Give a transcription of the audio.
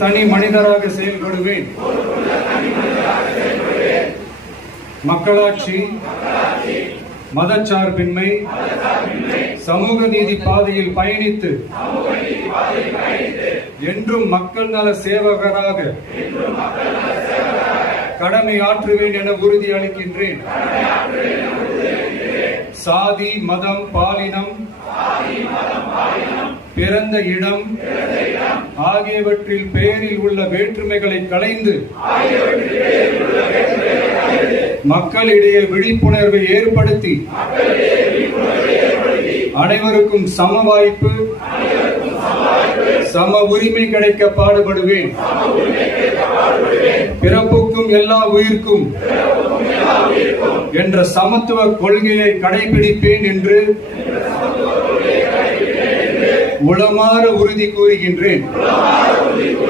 தனி மனிதராக செயல்படுவேன். மக்களாட்சி, மதச்சார்பின்மை, சமூக நீதி பாதையில் பயணித்து என்றும் மக்கள் நல சேவகராக கடமை ஆற்றுவேன் என உறுதி அளிக்கின்றேன். சாதி, மதம், பாலினம், பிறந்த இடம் ஆகியவற்றில் பெயரில் உள்ள வேற்றுமைகளை களைந்து மக்களிடையே விழிப்புணர்வை ஏற்படுத்தி அனைவருக்கும் சம வாய்ப்பு, சம உரிமை கிடைக்க பாடுபடுவேன். பிறப்புக்கும் எல்லா உயிர்க்கும் என்ற சமத்துவ கொள்கையை கடைபிடிப்பேன் என்று உளமாற உறுதி கூறுகின்றேன்.